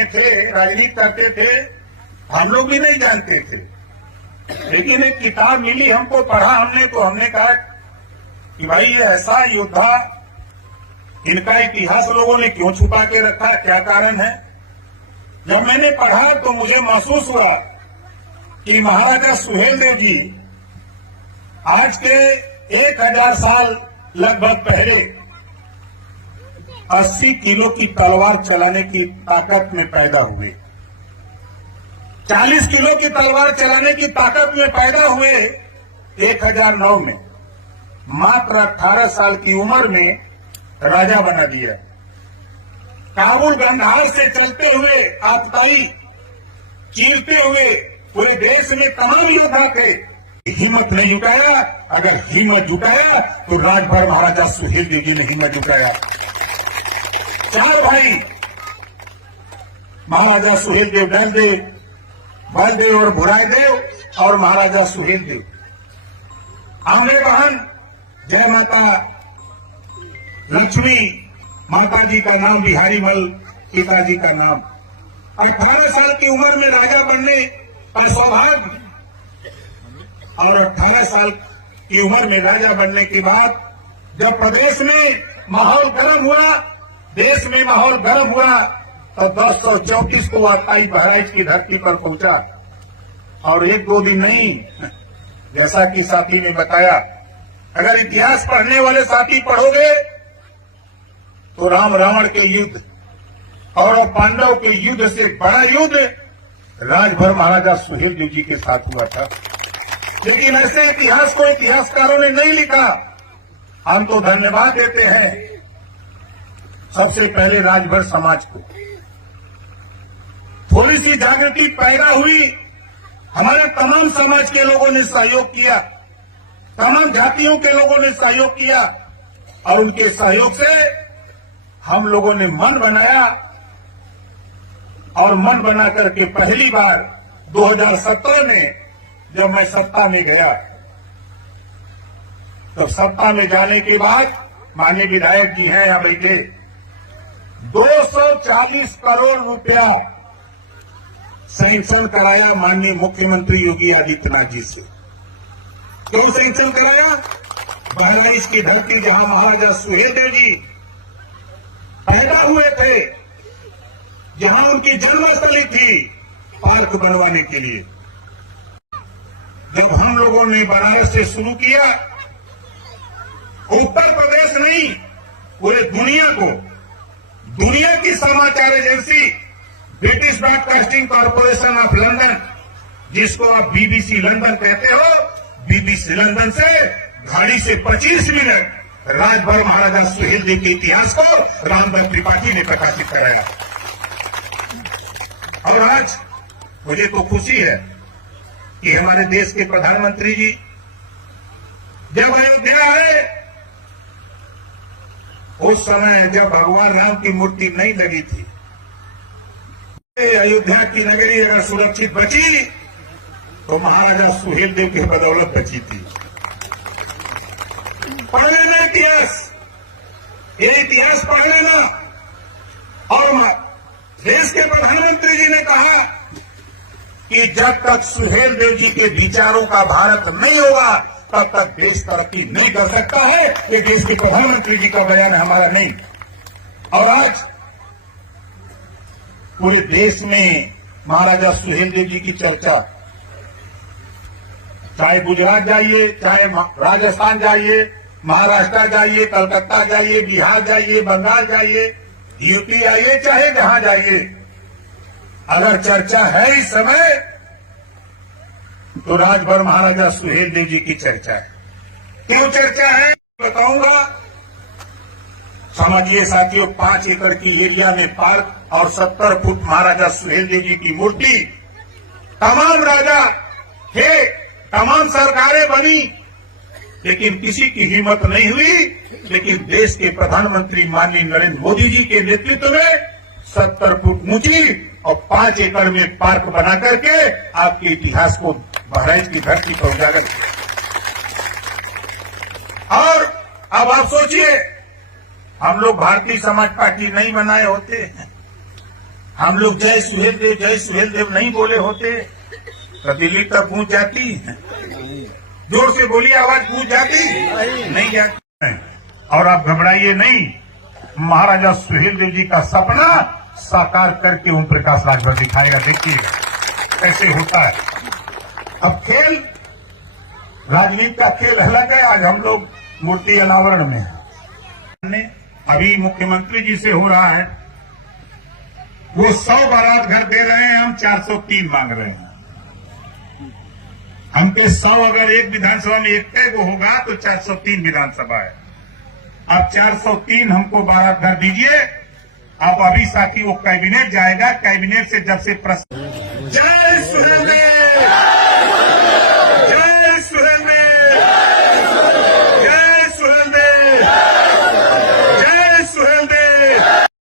में थे, राजनीति करते थे, हम लोग भी नहीं जानते थे। लेकिन एक किताब मिली हमको, पढ़ा हमने, तो हमने कहा कि भाई ये ऐसा योद्धा, इनका इतिहास लोगों ने क्यों छुपा के रखा, क्या कारण है। जब मैंने पढ़ा तो मुझे महसूस हुआ कि महाराजा सुहेलदेव जी आज के 1000 साल लगभग पहले 80 किलो की तलवार चलाने की ताकत में पैदा हुए, 40 किलो की तलवार चलाने की ताकत में पैदा हुए 1009 में। मात्र 18 साल की उम्र में राजा बना दिया। काबुल गंधार से चलते हुए आतताई चीरते हुए पूरे देश में तमाम योद्धा थे, हिम्मत नहीं जुटाया। अगर हिम्मत जुटाया तो राजभर महाराजा सुहेलदेव जी ने हिम्मत जुटाया। 4 भाई महाराजा सुहेलदेव, डलदेव, बलदेव और भुराईदेव और महाराजा सुहेलदेव। आमरे बहन जय माता लक्ष्मी, माता जी का नाम बिहारी मल, पिताजी का नाम। 18 साल की उम्र में राजा बनने का सौभाग्य, और 18 साल की उम्र में राजा बनने के बाद जब प्रदेश में माहौल गर्म हुआ, देश में माहौल गर्म हुआ, तो 1034 को आताई बहराइच की धरती पर पहुंचा। और 1-2 दिन नहीं, जैसा कि साथी ने बताया, अगर इतिहास पढ़ने वाले साथी पढ़ोगे तो राम रावण के युद्ध और पांडव के युद्ध से बड़ा युद्ध राजभर महाराजा सुहेलदेव जी के साथ हुआ था। लेकिन ऐसे इतिहास को इतिहासकारों ने नहीं लिखा। हम तो धन्यवाद देते हैं सबसे पहले राजभर समाज को। थोड़ी सी जागृति पैदा हुई, हमारे तमाम समाज के लोगों ने सहयोग किया, तमाम जातियों के लोगों ने सहयोग किया, और उनके सहयोग से हम लोगों ने मन बनाया। और मन बना करके पहली बार 2017 में जब मैं सत्ता में गया, तो सत्ता में जाने के बाद माननीय विधायक जी हैं यहां बैठे, 240 करोड़ रुपया सैंक्शन कराया माननीय मुख्यमंत्री योगी आदित्यनाथ जी से। क्यों सैंक्शन कराया? बहराइच की धरती जहां महाराजा सुहेलदेव जी पैदा हुए थे, जहां उनकी जन्मस्थली थी, पार्क बनवाने के लिए। जब हम लोगों ने बनारस से शुरू किया, उत्तर प्रदेश नहीं पूरे दुनिया को, दुनिया की समाचार agency British broadcasting corporation of London, जिसको आप बीबीसी लंदन कहते हो, बीबीसी लंदन से गाड़ी से 25 मिनट राजभर महाराजा सुहेलदेव के इतिहास को रामदत्त त्रिपाठी ने प्रकाशित कराया। और आज मुझे तो खुशी है कि हमारे देश के प्रधानमंत्री जी जब अयोध्या आए, उस समय जब भगवान राम की मूर्ति नहीं लगी थी, अयोध्या की नगरी अगर सुरक्षित बची तो महाराजा सुहेलदेव की बदौलत बची थी। पढ़ लेना इतिहास, ये इतिहास पढ़ लेना। और देश के प्रधानमंत्री जी ने कहा कि जब तक सुहेलदेव जी के विचारों का भारत नहीं होगा, तब तक देश तरक्की नहीं कर सकता है। ये देश के प्रधानमंत्री जी का बयान हमारा नहीं। और आज पूरे देश में महाराजा सुहेलदेव जी की चर्चा, चाहे गुजरात जाइए, चाहे राजस्थान जाइए, महाराष्ट्र जाइए, कलकत्ता जाइए, बिहार जाइए, बंगाल जाइए, यूपी आइए, चाहे जहां जाइए, अगर चर्चा है इस समय तो राजभर महाराजा सुहेलदेव जी की चर्चा है। क्यों चर्चा है बताऊंगा। समझिए साथियों, 5 एकड़ की एरिया में पार्क और 70 फुट महाराजा सुहेलदेव जी की मूर्ति। तमाम राजा थे, तमाम सरकारें बनी, लेकिन किसी की हिम्मत नहीं हुई। लेकिन देश के प्रधानमंत्री माननीय नरेंद्र मोदी जी के नेतृत्व में 70 फुट ऊंची और 5 एकड़ में पार्क बना करके आपके इतिहास को बहराइच की धरती पर उजागर किया। और अब आप सोचिए, हम लोग भारतीय समाज पार्टी नहीं बनाए होते, हम लोग जय सुहेल देव नहीं बोले होते तो दिल्ली तक पहुंच जाती। जोर से बोलिए, आवाज पहुंच जाती नहीं जाती। और आप घबराइए नहीं, महाराजा सुहेल देव जी का सपना साकार करके ओम प्रकाश राजभर दिखाएगा। देखिएगा कैसे होता है। अब खेल, राजनीति का खेल अलग है। आज हम लोग मूर्ति अनावरण में हैं। अभी मुख्यमंत्री जी से हो रहा है, वो 100 बारात घर दे रहे हैं, हम 403 मांग रहे हैं। हमके 100 अगर एक विधानसभा में एक वो होगा तो 403 विधानसभा है। अब 403 हमको बारात घर दीजिए। अब अभी साथी वो कैबिनेट जाएगा, कैबिनेट से जब से प्रश्न